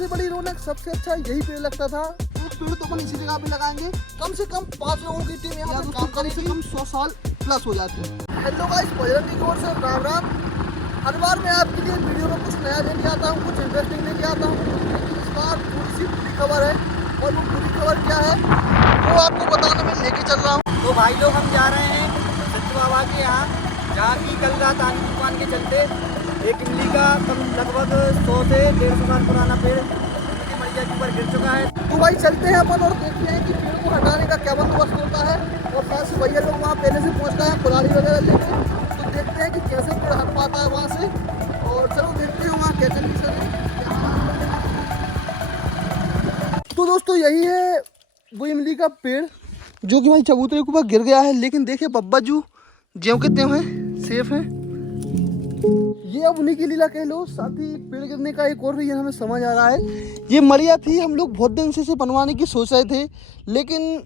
सबसे बड़ी रौनक, सबसे अच्छा यही पेड़ लगता था। एक पेड़ तो अपन इसी जगह पे लगाएंगे। कम से कम 5 लोगों की टीम यहाँ पे काम करेगी, कम 100 साल प्लस हो जाती है। हेलो गाइस, बजरंगी की ओर से राम राम। हर बार मैं आपके लिए वीडियो में कुछ नया लेके आता हूँ, कुछ इंटरेस्टिंग लेके आता हूँ। लेकिन इस बार थोड़ी सी बुरी खबर है, और वो बुरी खबर क्या है वो आपको बताने में लेके चल रहा हूँ। तो भाई लोग, हम जा रहे हैं सत्य बाबा के यहाँ, जहाँ की कल रात आंधी तूफान के चलते एक इमली का लगभग 100 से 150 साल पुराना पेड़ उनकी मैया के ऊपर गिर चुका है। तो भाई चलते हैं अपन और देखते हैं कि पेड़ को हटाने का क्या बंदोबस्त होता है। और साथ से भैया लोग वहाँ पहले से पहुँचता है कुल्हाड़ी वगैरह लेके। तो देखते हैं कि कैसे पेड़ हट पाता है वहाँ से। और चलो देखते हैं वहाँ क्या कंडीशन है। तो दोस्तों यही है वो इमली का पेड़ जो कि भाई चबूतरे के ऊपर गिर गया है। लेकिन देखिए बब्बा जू ज्यों के त्यों हैं, सेफ हैं। ये अब उन्हीं की लीला कह लो। साथ ही पेड़ गिरने का एक और रीजन हमें समझ आ रहा है। ये मड़िया थी, हम लोग बहुत दिन से इसे बनवाने की सोच रहे थे, लेकिन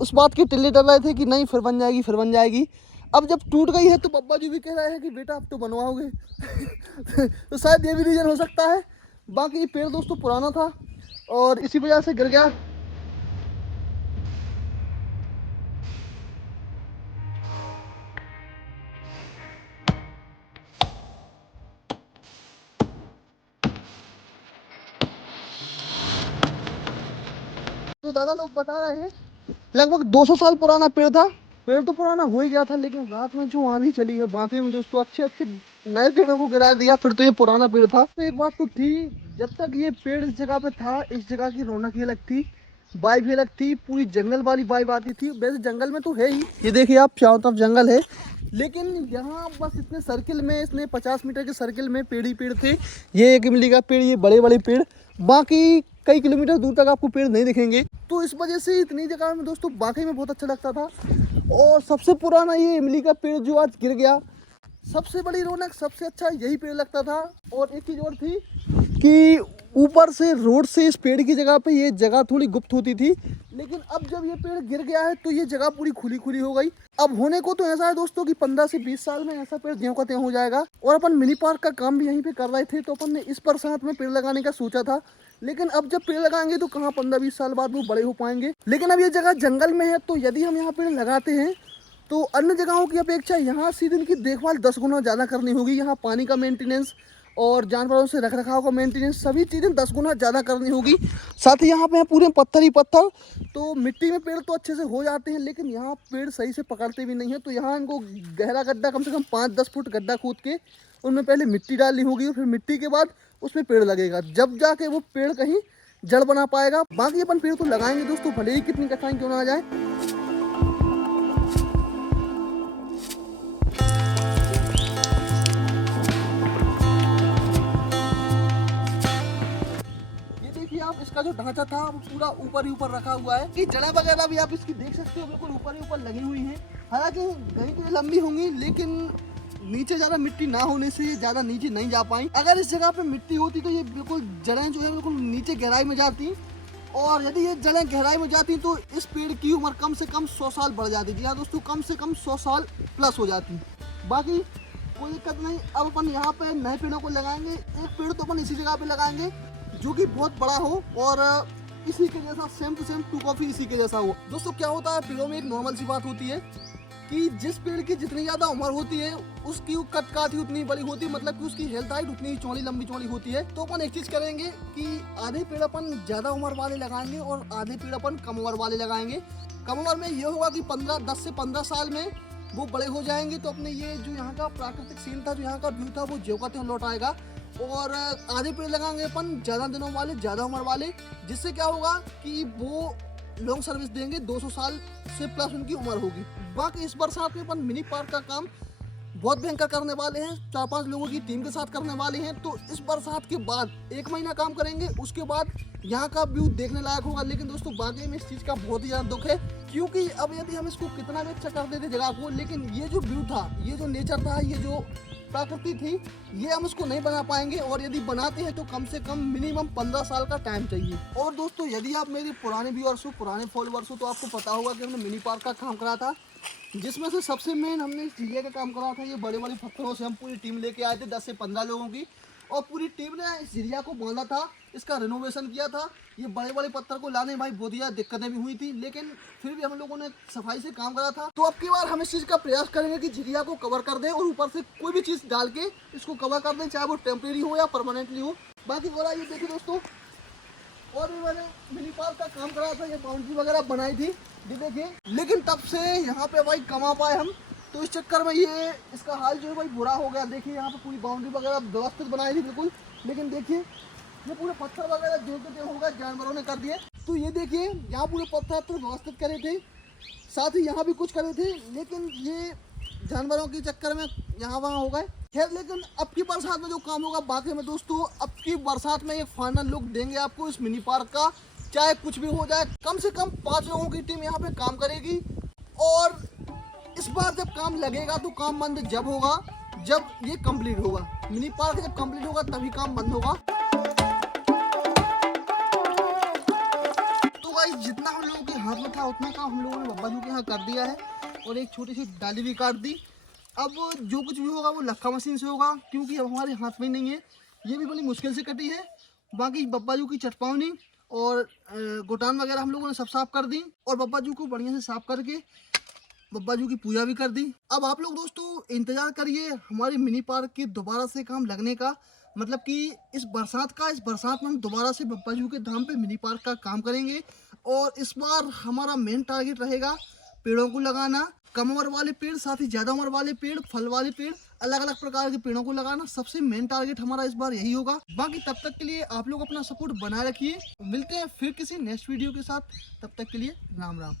उस बात के टिल्ले डर रहे थे कि नहीं फिर बन जाएगी, फिर बन जाएगी। अब जब टूट गई है तो बब्बा जी भी कह रहे हैं कि बेटा आप तो बनवाओगे। तो शायद ये भी रीजन हो सकता है। बाकी ये पेड़ दोस्तों पुराना था और इसी वजह से गिर गया। तो दादा लोग बता रहे हैं लगभग 200 साल पुराना पेड़ था। पेड़ तो पुराना हो ही गया था, लेकिन रात में जो आंधी चली है बाकी में दोस्तों अच्छे अच्छे नए पेड़ों को गिरा दिया। फिर तो ये पुराना पेड़ था। तो एक बात तो थी, जब तक ये पेड़ इस जगह पे था, इस जगह की रौनक ही अलग थी, वाइब ही अलग थी, पूरी जंगल वाली वाइब आती थी। वैसे जंगल में तो है ही, ये देखिए आप चारों तरफ जंगल है, लेकिन यहाँ बस इतने सर्किल में, इसने 50 मीटर के सर्किल में पेड़ ही पेड़ थे। ये एक इमली का पेड़, ये बड़े बड़े पेड़, बाकी कई किलोमीटर दूर तक आपको पेड़ नहीं दिखेंगे। तो इस वजह से इतनी जगह में दोस्तों वाकई में बहुत अच्छा लगता था। और सबसे पुराना ये इमली का पेड़ जो आज गिर गया, सबसे बड़ी रौनक, सबसे अच्छा यही पेड़ लगता था। और एक चीज़ और थी कि ऊपर से रोड से इस पेड़ की जगह पे ये जगह थोड़ी गुप्त होती थी, लेकिन अब जब ये पेड़ गिर गया है तो ये जगह पूरी खुली खुली हो गई। अब होने को तो ऐसा है दोस्तों कि 15 से 20 साल में ऐसा पेड़ ज्यों का त्यों हो जाएगा। और अपन मिनी पार्क का काम भी यहीं पे कर रहे थे, तो अपन ने इस बरसात में पेड़ लगाने का सोचा था। लेकिन अब जब पेड़ लगाएंगे तो कहाँ 15-20 साल बाद वो बड़े हो पाएंगे। लेकिन अब ये जगह जंगल में है, तो यदि हम यहाँ पेड़ लगाते हैं तो अन्य जगहों की अपेक्षा यहाँ सीधे इनकी देखभाल 10 गुना ज़्यादा करनी होगी। यहाँ पानी का मेंटेनेंस और जानवरों से रखरखाव का मेंटेनेंस, सभी चीज़ें 10 गुना ज़्यादा करनी होगी। साथ ही यहाँ पे है पूरे पत्थर ही पत्थर, तो मिट्टी में पेड़ तो अच्छे से हो जाते हैं, लेकिन यहाँ पेड़ सही से पकड़ते भी नहीं है। तो यहाँ इनको गहरा गड्ढा, कम से कम 5-10 फुट गड्ढा खोद के उनमें पहले मिट्टी डालनी होगी, और फिर मिट्टी के बाद उसमें पेड़ लगेगा, जब जाके वो पेड़ कहीं जड़ बना पाएगा। बाकी अपन पेड़ तो लगाएंगे दोस्तों, भले ही कितनी कठिनाई क्यों ना आ जाए। आप इसका जो ढांचा था वो पूरा ऊपर ही ऊपर रखा हुआ है, कि जड़ें वगैरह भी आप इसकी देख सकते हो बिल्कुल ऊपर ही ऊपर लगी हुई हैं। हालांकि कहीं तो लंबी होंगी, लेकिन नीचे ज़्यादा मिट्टी ना होने से ये ज़्यादा नीचे नहीं जा पाई। अगर इस जगह पे मिट्टी होती तो ये बिल्कुल जड़ें जो है बिल्कुल नीचे गहराई में जाती, और यदि ये जड़ें गहराई में जाती तो इस पेड़ की उम्र कम से कम 100 साल बढ़ जाती। जी हाँ दोस्तों, कम से कम 100 साल प्लस हो जाती। बाकी कोई दिक्कत नहीं। अब अपन यहाँ पे नए पेड़ों को लगाएंगे। एक पेड़ तो अपन इसी जगह पे लगाएंगे जो कि बहुत बड़ा हो और इसी के जैसा same to same to copy इसी के जैसा हो। दोस्तों क्या होता है, पेड़ों में एक नॉर्मल सी बात होती है कि जिस पेड़ की जितनी ज़्यादा उम्र होती है उसकी कट काठ ही उतनी बड़ी होती है, मतलब कि उसकी हेल्थ हाइट उतनी ही चौड़ी लंबी चौड़ी होती है। तो अपन एक चीज़ करेंगे कि आधे पेड़ अपन ज़्यादा उम्र वाले लगाएंगे और आधे पेड़ अपन कम उम्र वाले लगाएंगे। कम उम्र में ये होगा कि 10 से 15 साल में वो बड़े हो जाएंगे, तो अपने ये जो यहाँ का प्राकृतिक सीन था, जो यहाँ का व्यू था, वो ज्यों का त्यों लौट आएगा। और आधे पेड़ लगाएंगे अपन ज़्यादा दिनों वाले, ज़्यादा उम्र वाले, जिससे क्या होगा कि वो लॉन्ग सर्विस देंगे, 200 साल से प्लस उनकी उम्र होगी। बाकी इस बरसात में अपन मिनी पार्क का काम बहुत भयंकर करने वाले हैं, 4-5 लोगों की टीम के साथ करने वाले हैं। तो इस बरसात के बाद 1 महीना काम करेंगे, उसके बाद यहाँ का व्यू देखने लायक होगा। लेकिन दोस्तों वाकई में इस चीज़ का बहुत ही ज़्यादा दुख है, क्योंकि अब यदि हम इसको कितना भी अच्छा कर देते जगह को, लेकिन ये जो व्यू था, ये जो नेचर था, ये जो प्रकृति थी, ये हम इसको नहीं बना पाएंगे। और यदि बनाते हैं तो कम से कम मिनिमम 15 साल का टाइम चाहिए। और दोस्तों यदि आप मेरे पुराने व्यूअर्स हो, पुराने फॉलोअर्स हो, तो आपको पता होगा कि हमने मिनी पार्क का काम करा था, जिसमें से सबसे मेन हमने इस झीले का काम करा था। ये बड़े बड़े पत्थरों से हम पूरी टीम लेके आए थे, 10 से 15 लोगों की, और पूरी टीम ने इस झिरिया को बांधा था, इसका रिनोवेशन किया था। ये बड़े बड़े पत्थर को लाने भाई बहुत ज़्यादा दिक्कतें भी हुई थी, लेकिन फिर भी हम लोगों ने सफाई से काम करा था। तो अब की बार हम इस चीज़ का प्रयास करेंगे कि झिरिया को कवर कर दें और ऊपर से कोई भी चीज़ डाल के इसको कवर कर दें, चाहे वो टेम्परेरी हो या परमानेंटली हो। बाकी बोला ये देखिए दोस्तों, और भी मैंने मिनी पार्क का काम करा था, ये बाउंड्री वगैरह बनाई थी, ये देखिए। लेकिन तब से यहाँ पे भाई कमा पाए हम, तो इस चक्कर में ये इसका हाल जो है भाई बुरा हो गया। देखिए यहाँ पे पूरी बाउंड्री वगैरह व्यवस्थित बनाई थी बिल्कुल, लेकिन देखिए ये पूरे पत्थर वगैरह जो के हो गए, जानवरों ने कर दिए। तो ये देखिए यहाँ पूरे पत्थर तो व्यवस्थित करे थे, साथ ही यहाँ भी कुछ करे थे, लेकिन ये जानवरों के चक्कर में यहाँ वहाँ हो गए। खैर, लेकिन अब की बरसात में जो काम होगा, बाकी में दोस्तों अब की बरसात में एक फाइनल लुक देंगे आपको इस मिनी पार्क का, चाहे कुछ भी हो जाए। कम से कम 5 लोगों की टीम यहाँ पे काम करेगी, और इस बार जब काम लगेगा तो काम बंद जब होगा जब ये कंप्लीट होगा। मिनी पार्क जब कंप्लीट होगा तभी काम बंद होगा। तो भाई जितना हम लोगों के हाथ में था उतना काम हम लोगों ने बब्बा जी के यहाँ कर दिया है, और एक छोटी सी डाली भी काट दी। अब जो कुछ भी होगा वो लक्का मशीन से होगा, क्योंकि अब हमारे हाथ में नहीं है, ये भी बड़ी मुश्किल से कटी है। बाकी बब्बा जी की चटपावनी और गोटान वगैरह हम लोगों ने सब साफ कर दी, और बब्बा जी को बढ़िया से साफ करके बब्बा जी की पूजा भी कर दी। अब आप लोग दोस्तों इंतजार करिए हमारे मिनी पार्क के दोबारा से काम लगने का, मतलब कि इस बरसात में हम दोबारा से बब्बा जी के धाम पे मिनी पार्क का काम करेंगे। और इस बार हमारा मेन टारगेट रहेगा पेड़ों को लगाना, कम उम्र वाले पेड़, साथ ही ज़्यादा उम्र वाले पेड़, फल वाले पेड़, अलग अलग प्रकार के पेड़ों को लगाना सबसे मेन टारगेट हमारा इस बार यही होगा। बाकी तब तक के लिए आप लोग अपना सपोर्ट बनाए रखिए, मिलते हैं फिर किसी नेक्स्ट वीडियो के साथ, तब तक के लिए राम राम।